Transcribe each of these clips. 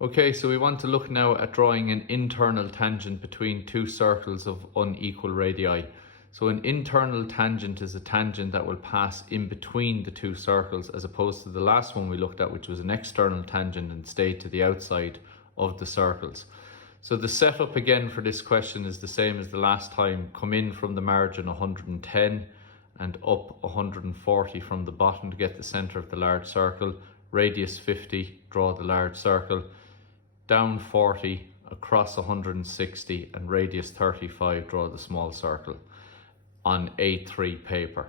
Okay, so we want to look now at drawing an internal tangent between two circles of unequal radii. So an internal tangent is a tangent that will pass in between the two circles, as opposed to the last one we looked at, which was an external tangent and stayed to the outside of the circles. So the setup again for this question is the same as the last time. Come in from the margin 110 and up 140 from the bottom to get the center of the large circle. Radius 50, draw the large circle. Down 40, across 160, and radius 35, draw the small circle on A3 paper.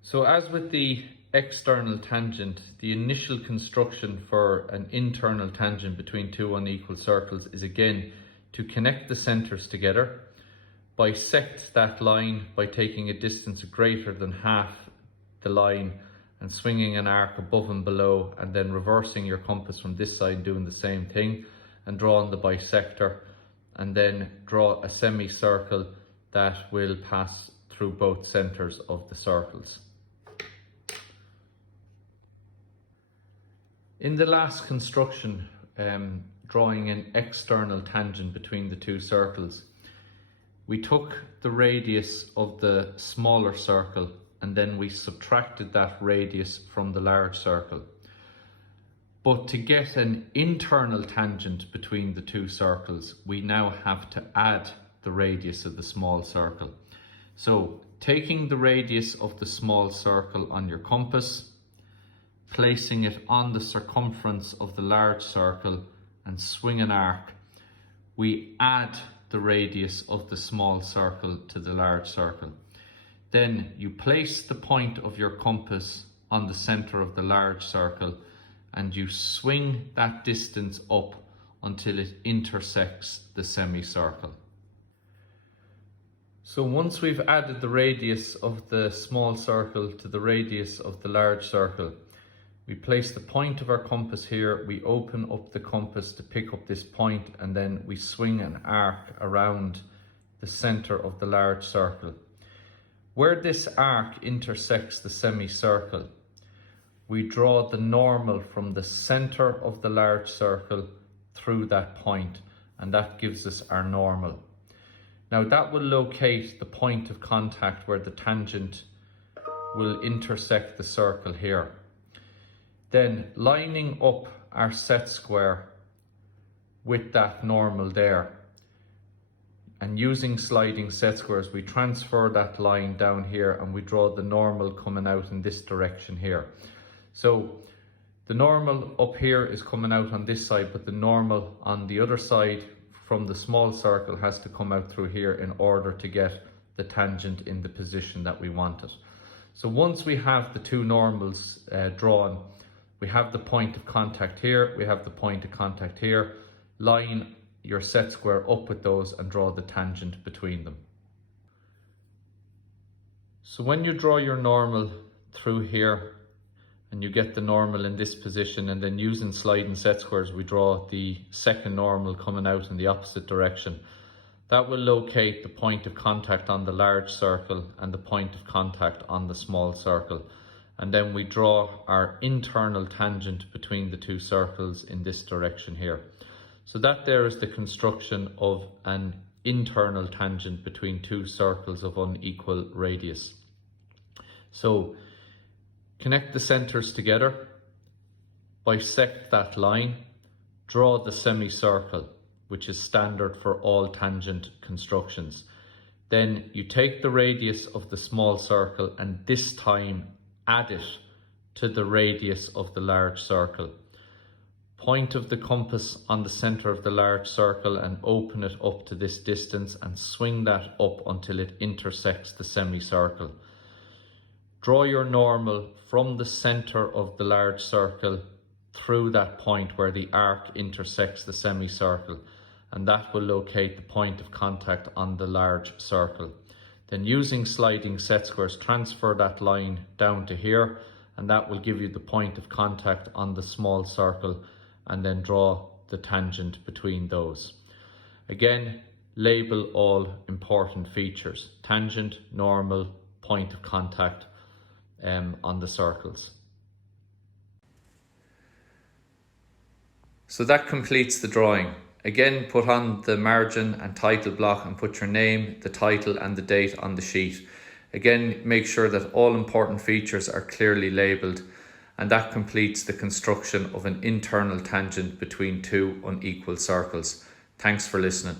So as with the external tangent, the initial construction for an internal tangent between two unequal circles is again to connect the centers together, bisect that line by taking a distance greater than half the line and swinging an arc above and below, and then reversing your compass from this side, doing the same thing, and drawing the bisector, and then draw a semicircle that will pass through both centers of the circles. In the last construction, drawing an external tangent between the two circles, we took the radius of the smaller circle and then we subtracted that radius from the large circle. But to get an internal tangent between the two circles, we now have to add the radius of the small circle. So taking the radius of the small circle on your compass, placing it on the circumference of the large circle and swing an arc, we add the radius of the small circle to the large circle. Then you place the point of your compass on the center of the large circle and you swing that distance up until it intersects the semicircle. So once we've added the radius of the small circle to the radius of the large circle, we place the point of our compass here, we open up the compass to pick up this point, and then we swing an arc around the center of the large circle. Where this arc intersects the semicircle, we draw the normal from the center of the large circle through that point, and that gives us our normal. Now that will locate the point of contact where the tangent will intersect the circle here. Then lining up our set square with that normal there, and using sliding set squares, we transfer that line down here and we draw the normal coming out in this direction here. So the normal up here is coming out on this side, but the normal on the other side from the small circle has to come out through here in order to get the tangent in the position that we want it. So once we have the two normals drawn, we have the point of contact here, we have the point of contact here. Line your set square up with those and draw the tangent between them. So when you draw your normal through here and you get the normal in this position, and then using sliding set squares we draw the second normal coming out in the opposite direction, that will locate the point of contact on the large circle and the point of contact on the small circle. And then we draw our internal tangent between the two circles in this direction here. So that there is the construction of an internal tangent between two circles of unequal radius. So connect the centers together, bisect that line, draw the semicircle, which is standard for all tangent constructions. Then you take the radius of the small circle and this time add it to the radius of the large circle. Point of the compass on the center of the large circle and open it up to this distance and swing that up until it intersects the semicircle. Draw your normal from the center of the large circle through that point where the arc intersects the semicircle, and that will locate the point of contact on the large circle. Then using sliding set squares, transfer that line down to here, and that will give you the point of contact on the small circle, and then draw the tangent between those. Again, label all important features: tangent, normal, point of contact on the circles. So that completes the drawing. Again, put on the margin and title block and put your name, the title and the date on the sheet. Again, make sure that all important features are clearly labelled, and that completes the construction of an internal tangent between two unequal circles. Thanks for listening.